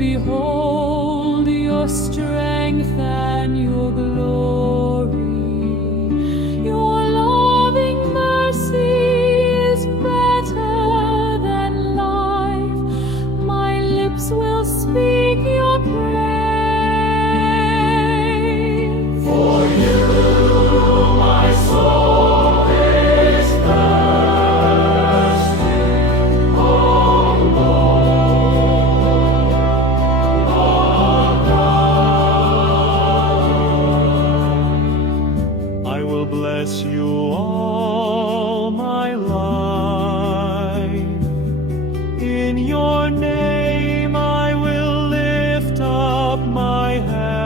behold your strength and your glory. Your loving mercy is better than life. My lips will speak your praise. For you, my soul is thirsty, oh Lord. I will bless you all my life. In your name I will lift up my hands.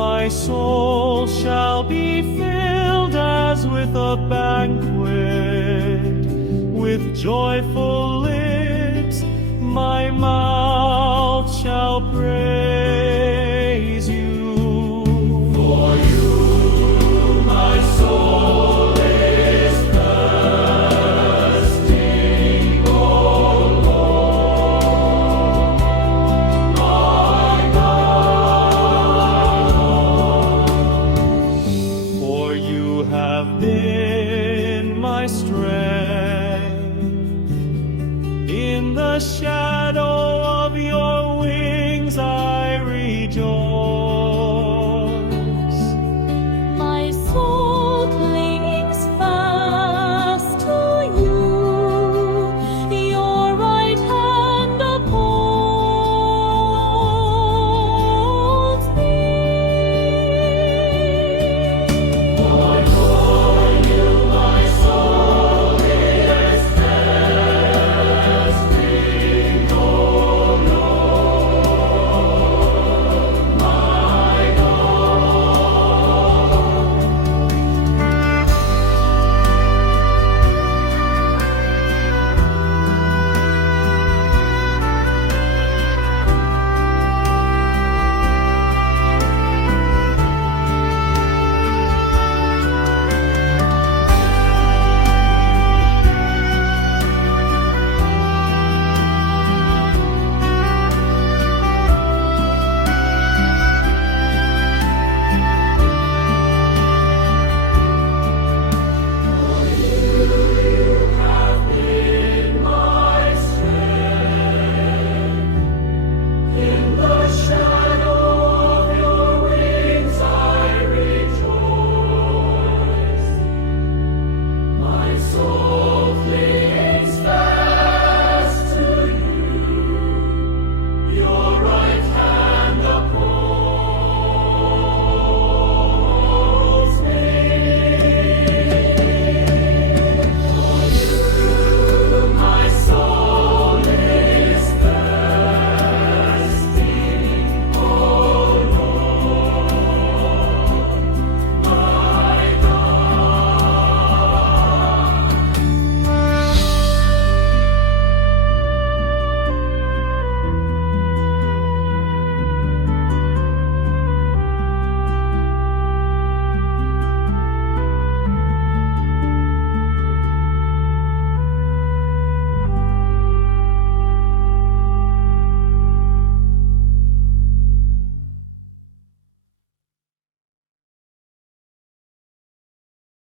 My soul shall be filled as with a banquet. With joyful lips my mouth shall praise you. For you, my soul is thirsting, O Lord, my God. For you have been my strength. In the shadow of your wings I